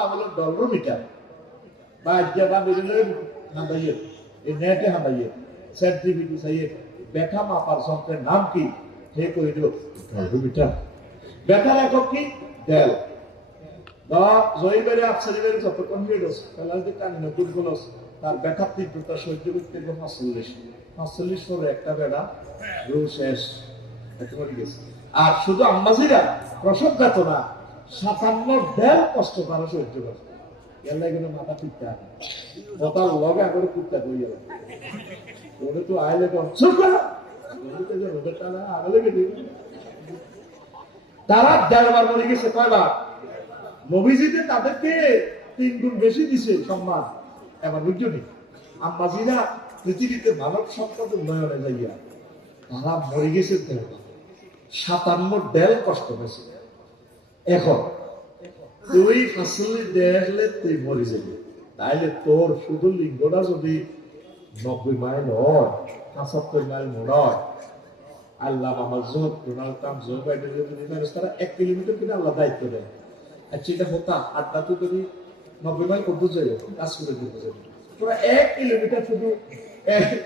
নাম হলো ডলরোমিটার বা জায়গা বেরিয়ে হাঁদাইয়ে এই নেটে হাঁদাইয়ে সেন্টিমিটার চাইয়ে ব্যথা মাপার যন্ত্রের নাম কি হে কইল ডলরোমিটার। ব্যথার একক কি ডেল বা জয়ীবারে আপসারিবারে যতক্ষণ হয়ে গেছে তাহলে যে কান্না দুর্বল তার ব্যথার তীব্রতা সহ্য করতে 45 পরে একটা বেড়া রু শেষ একেবারে গেছে। আর শুধু আম্মাজিরা প্রসব যাতনা 57 ডেল কষ্ট তারা সহ্য করে এর লাগে মাথা পিঠা কথা লগে আগরে কুত্তা কই গেল ওরে তো আইলে তো চুপ কর ওরে তো রোদের টানা আগলে গেছে তারা 11 বার মরে গেছে কয়বার নবীজিতে তাদেরকে 3 গুণ বেশি দিছে সম্মান। এবার বুঝলি আম্মাজিরা পৃথিবীতে মানব সম্পদ উন্নয়নে যাইয়া তারা মরে গেছে 57 ডেল কষ্ট পেয়েছে। এখন তুই ফাসলি দেখলে তুই মরে যাবি তাইলে তোর শুধু লিঙ্গটা যদি 90 মাইল হয় 75 মাইল নয় আল্লাহ আমার জোর ডোনাল্ড ট্রাম্প জো বাইডেন যদি তারা 1 কিলোমিটার কিনা আল্লাহ দায়িত্ব দেয়। আচ্ছা এটা হতা আড্ডা তো যদি 90 মাইল করতে যাই কাজ করে দিতে যাবে তোরা 1 কিলোমিটার শুধু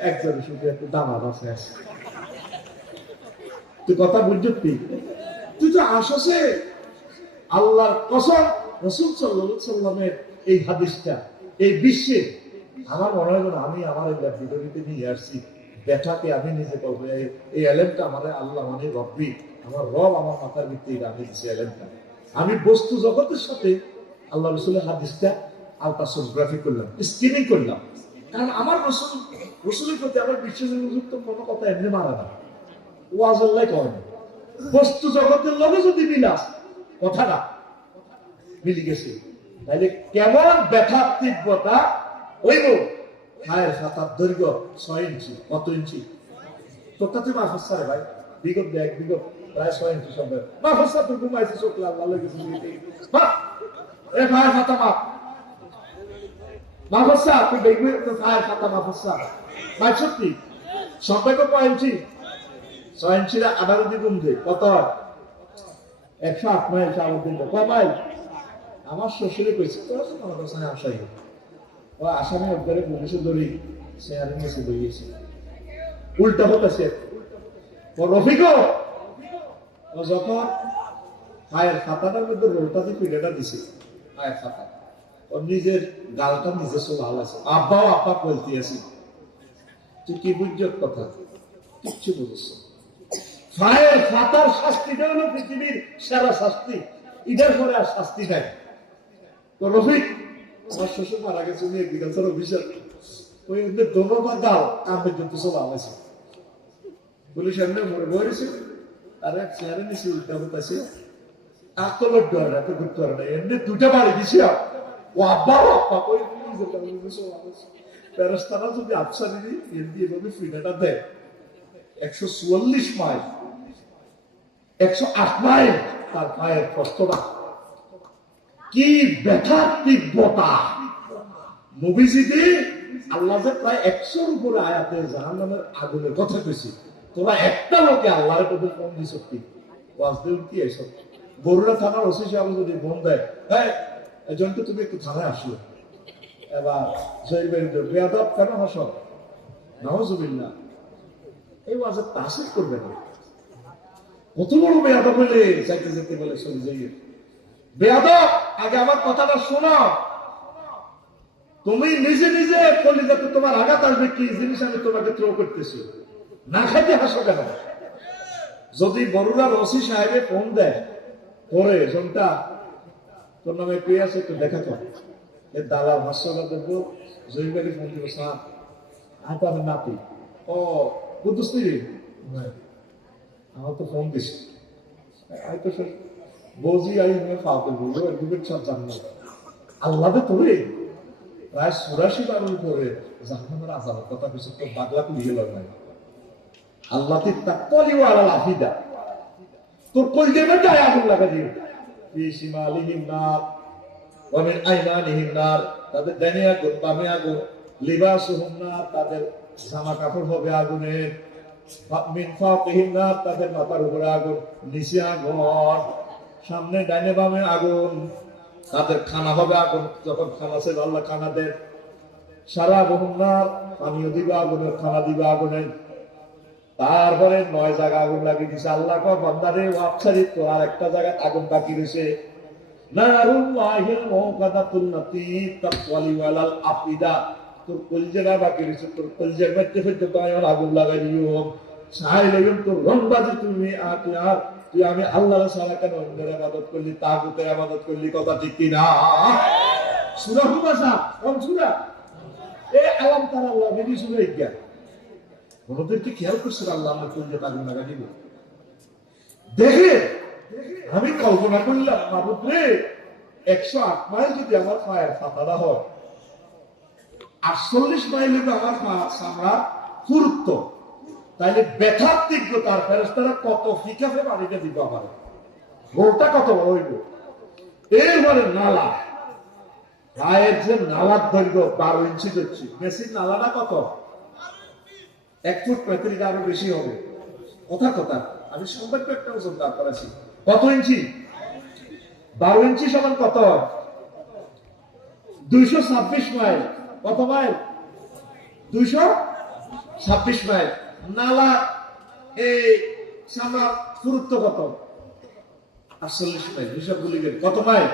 একজন শুধু একটু দামাদ আছে তুই কথা বুঝবি তুই তো আসছে আল্লাহর কসম রাসূল সাল্লাল্লাহু আলাইহি সাল্লামের এই হাদিসটা এই বিশ্বে আমার মনে হয় না আমি আমার এই ভিডিওতে নিয়ে আসছি ব্যথাকে আমি নিজে করবো এই এলেমটা আমার আল্লাহ মানে রব্বি আমার রব আমার মাথার ভিত্তিতে আমি দিচ্ছি এলেমটা আমি বস্তু জগতের সাথে আল্লাহ রসুলের হাদিসটা আলট্রাসোনোগ্রাফি করলাম স্ক্রিনিং করলাম কারণ আমার রসুলের প্রতি আমার বিশ্বাসযুক্ত কোনো কথা এমনি মারা না ওয়াজ আল্লাহ করেন বস্তু জগতের লগে যদি বিলাস কথাটা মিলে গেছে তাইলে কেমন ব্যথার তীব্রতা হইব মায়ের হাতার দৈর্ঘ্য 6 ইঞ্চি কত ইঞ্চি তোরটাতে মাফ হচ্ছে রে ভাই বিগত প্রায় 6 ইঞ্চি সম্ভব মাফ হচ্ছে তুই ঘুমাইছিস চোখ লাল লাল গেছে এ ভাইয়ের হাতা মাফ হচ্ছে তুই দেখবি ভাইয়ের হাতা মাফ হচ্ছে ভাই সত্যি সম্পর্ক 6 ইঞ্চি 6 ইঞ্চিরা 18 দিয়ে গুণ দেয় কত 108 মাইল চালক দিন কয় মাইল আমার শ্বশুরে কইছে তোর আমার কাছে আসাই ও আসামে একবারে পুলিশে ধরি চেয়ারে নিচে বইয়েছে উল্টা হতেছে ও রফিকও ও যখন পায়ের খাতাটার মধ্যে রোলটাতে পিঠেটা দিছে পায়ের খাতা ও নিজের গালটা নিজে ভালো আছে আব্বাও আব্বা বলতে আছে তুই কি বুঝছ কথা কিচ্ছু বুঝছ পায়ের খাতার শাস্তিটা হলো পৃথিবীর সেরা শাস্তি ইটার পরে আর শাস্তি নাই তো রফিক আমার শ্বশুর মারা গেছে নিয়ে বিকাশের অফিসার ওই ওদের ধন্যবাদ দাও কাম পর্যন্ত সব আছে পুলিশ এমনি মরে বলেছে আর এক চেয়ারে নিচে উল্টা হতেছে আকলের ডর এত করতে পারে না এমনি দুটা বাড়ি দিছে ও আব্বা আব্বা কই ফেরেশতারা যদি আফসা দিদি এর দিয়ে যদি ফিডাটা দেয় 144 মাইল 108 মাইল তার পায়ের কষ্টটা কি ব্যথার তীব্রতা নবীজিতে আল্লাহ যে প্রায় 100-র উপরে আয়াতে জাহান্নামের আগুনের কথা কইছে তোরা একটা লোকে আল্লাহর প্রতি ফোন দিছ কি ওয়াজ দেউ কি এসব বরুড়া থানার ওসি সাহেব যদি ফোন দেয় হ্যাঁ এজন্য তুমি একটু থানায় আসলো এবার জয়বের বেয়াদব কেন হাসো নাউজুবিল্লাহ এই ওয়াজে তাসির করবে না কত বড় বেয়াদব হইলে চাইতে যেতে বলে চলে যাই বেয়াদব আগে আমার কথাটা শোনো তুমি নিজে নিজে কলিজাতে তোমার আঘাত আসবে কি জিনিস আমি তোমাকে থ্রো করতেছি না খাইতে হাসো কেন যদি বরুড়ার ওসি সাহেবে ফোন দেয় পরে জনটা তোর নামে কে আছে একটু দেখা কর এর দালাল হাস্যকর দেখবো জয়ীবাড়ি ফোন দিব সাপ আমার নাতি ও বুঝতে আমার তো ফোন দিস হয়তো বৌজি আই ফালতু বলবো এর সব জানো আল্লাহ তোরে প্রায় 84 বার উপরে জাহান্নামের আযাবের কথা কিছু তো বাগলা তুই গেল না আল্লাহ তাকওয়ালি ওয়ালা লাফিদা তোর কলজের মধ্যে আগুন লাগা দিও ফি শিমালিহিম নার ওয়া মিন আইমানিহিম নার তাদের ডানে আগুন বামে আগুন লিবাসুহুম নার তাদের জামা কাপড় হবে আগুনের মিন ফাওকিহিম নার তাদের মাথার উপরে আগুন নিচে আগুন সামনে ডানে বামে আগুন তাদের খানা হবে আগুন, যখন খানা ছিল আল্লাহ খানা দেন, সারা বহুনার পানীয় দিবে আগুনের, খানা দিবে আগুনের। তারপরে 9 জায়গা আগুন লাগিয়ে দিছে। আল্লাহ কয় বান্দারে ওয়াবসারি তো আর একটা জায়গায় আগুন বাকি রয়েছে, নারুল্লাহিল মুকাদাতুন নাতি তাকওয়ালি ওয়ালাল আফিদা, তোর কলজেরা বাকি রয়েছে, তোর কলজের মধ্যে ফেটে তো আগুন লাগাই দিও, ছাই লাগেন তোর রংবাজি তুমি আর তুই আমি আল্লাহর ছাড়া কেন অন্যের ইবাদত করলি, তাগুতের ইবাদত করলি, কথা ঠিক কি না? সূরা হুমাযা কোন সূরা? এই আলাম তারা আল্লাহ বেরি সূরা ইজ্ঞা। ওদেরকে খেয়াল করছেন আল্লাহ আমরা কলজে আগুন লাগাই দিব। দেখে আমি কল্পনা করলাম, মাবুদ রে 108 মাইল যদি আমার পায়ের ফাতাটা হয়, 48 মাইল যদি আমার পা সামরা পুরুত্ব, তাইলে ব্যথার তীব্রতার ফেরেশতারা কত ফিকাফে পানিটা দিতে পারে, গোলটা কত বড় হইব। এরপরে নালা, পায়ের যে নালার দৈর্ঘ্য 12 ইঞ্চি হচ্ছে, মেসির নালাটা কত? 1 ফুট 35, আরো বেশি হবে। কথা কথা আমি সম্পর্কে একটা ওজন দাঁড় করাছি। কত ইঞ্চি? 12 ইঞ্চি সমান কত? 226 মাইল। কত মাইল? 226 মাইল। নালা এই সামরা পুরুত্ব কত? 48 মাইল। হিসাব ভুলে গেল, কত মাইল?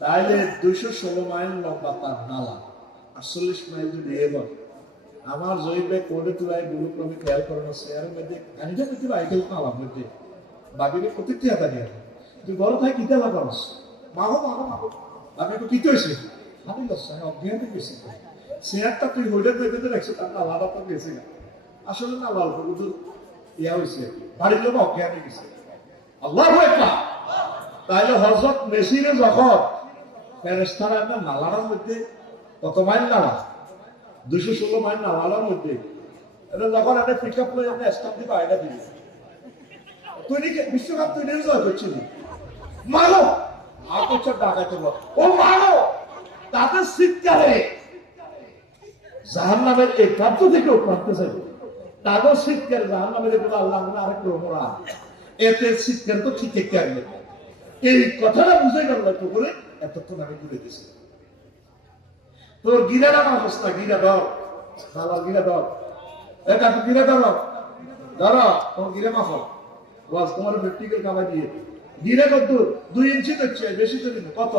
তাইলে 216 মাইল লম্বা তার নালা, 48 মাইল যদি এবার আমার জয়ীব ভাই কোর্টে তুলাই গুরু ক্রমে খেয়াল করানো শেয়ারের মধ্যে আনিটা কিন্তু আইকেল নালার মধ্যে বাকিকে প্রতিটি হাতা নিয়ে তুই বড় থাই কিতা লাগাস মাগো মাগো মাগো আমি একটু কিতে হয়েছে আমি লসাই অজ্ঞানে গেছি শেয়ারটা তুই হইলে দেখতে রাখছো তার নালাটা তো গেছে না, আসলে না লাল কিন্তু ইয়া হয়েছে বাড়ির লোক অজ্ঞানে গেছে। আল্লাহু আকবার। তাইলে হযরত মেসিরে যখন ফেরেশতারা একটা নালার মধ্যে, কত মাইল নালা? 216 মাইল নালার মধ্যে, এটা যখন একটা পিক আপ করে আমরা স্টাম্প দিবা এটা দিবি, তুই বিশ্বকাপ তুই নিয়ে জয় করছিলি, মারো আর করছে ডাকাতে ও মারো, তাদের শিক্ষারে জাহান্নামের এই প্রান্ত থেকে প্রান্তে যাবে, তাদের শিক্ষার জাহান্নামের কোনো আল্লাহ আরেক রোমরা এতে শিক্ষার তো ঠিক একটি আসবে। এই কথাটা বুঝে গেল একটু করে এতক্ষণ আমি ঘুরে দিয়েছি। তোর গিরাটা মানুষ না, গিরা ধর, নালার গিরা ধর, এটা তো গিরা ধর, ধরো তোর গিরা মাফল বাস, তোমার প্র্যাকটিক্যাল কামাই দিয়ে গিরা কত? 2 ইঞ্চি দেখছে, বেশি তো কিন্তু কত?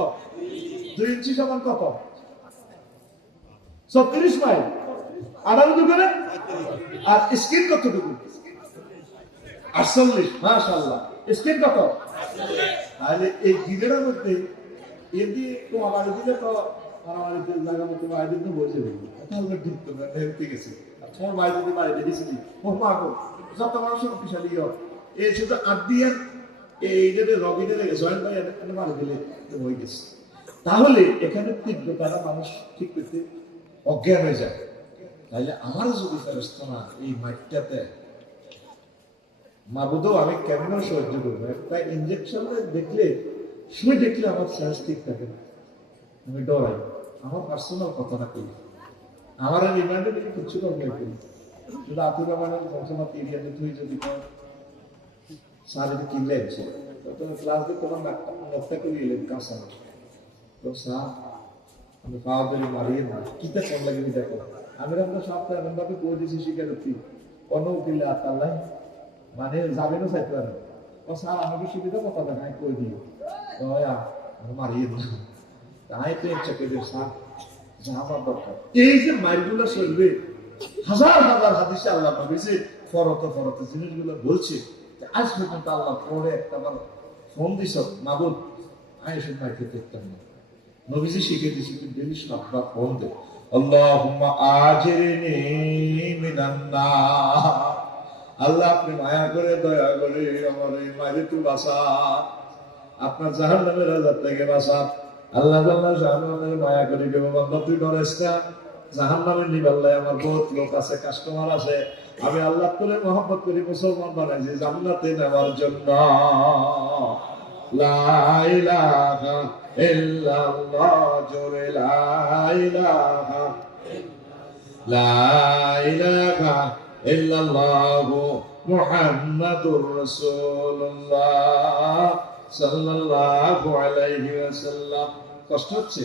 2 ইঞ্চি সমান কত? 36 মাইল। 18 করে আর স্কিন কতটুকু? 48। মাশাআল্লাহ। স্কিন কত? তাহলে এই গিরার মধ্যে এমনি একটু আমার দিলে তো আমার জায়গা মতো বাইরে তো বসে দেবো, তাহলে ঢুকতো না, হেলতে গেছে। তোমার বাইরে যদি বাড়িতে দিয়েছিলি ও মাগো যত মানুষ শক্তিশালী হোক, এই শুধু আদিয়ার এইটাতে রবিনে জয়েন ভাই এখানে মারা দিলে হয়ে গেছে। তাহলে এখানে তীব্রতারা মানুষ ঠিক করতে অজ্ঞান হয়ে যায়। তাহলে আমার যদি ফেরস্তা না এই মাইকটাতে মাবুদও আমি কেমন সহ্য করবো, একটা ইঞ্জেকশন দেখলে শুয়ে দেখলে আমার সেন্স ঠিক থাকে না, আমি ডরাই। আমার পার্সোনাল কথাটা করি, আমার রিমান্ডে থেকে কিছু কমে করি, শুধু আতুর রহমানের বংশমাতি এরিয়াতে তুই যদি স্যার কিনলে তুমি ক্লাস দিয়ে তোমার নাকটা করে এলেন কাঁচা তো স্যার আমি পাওয়া ধরে মারিয়ে না কিতা কম লাগে দেখো, আমি আমরা সবটা এমন ভাবে করে দিয়েছি শিক্ষার্থী কোনো উকিলে আতাল্লাহ মানে যাবেনও চাইতে পারে ও স্যার আমাকে সুবিধা কথা দেখায় করে দিও মারিয়ে না, তাই তো চেপে দেব স্যার যা আমার দরকার। এই যে মাইলগুলো চলবে হাজার হাজার হাদিসে আল্লাহ নবীজি ফরতে ফরতে জিনিসগুলো বলছে, আজ পর্যন্ত আল্লাহ পরে একটা ফোন দিছ মাবুদ আমি এসব মাইকে দেখতাম না, নবীজি শিখে দিয়েছি ডেলি সববার ফোন দে আল্লাহুম্মা আজিরনি মিনান নার, আল্লাহ আপনি মায়া করে দয়া করে আমার এই মাইরে তুই বাঁচা, আপনার জাহান্নামের আযাব থেকে বাঁচা। আল্লাহ আল্লাহ জাহান্নামের মায়া করে দেব, বান্দা তুই ডরেস না, জাহান্নামের নিবাল্লায় আমার বহুত লোক আছে, কাস্টমার আছে, আমি আল্লাহ করে মহব্বত করি, মুসলমান বানাইছি জান্নাতে নেওয়ার জন্য। লা ইলাহা ইল্লাল্লাহ, জোরে লা ইলাহা ইল্লাল্লাহ মুহাম্মাদুর রাসূলুল্লাহ সাল্লাল্লাহু আলাইহি ওয়াসাল্লাম। কষ্ট হচ্ছে?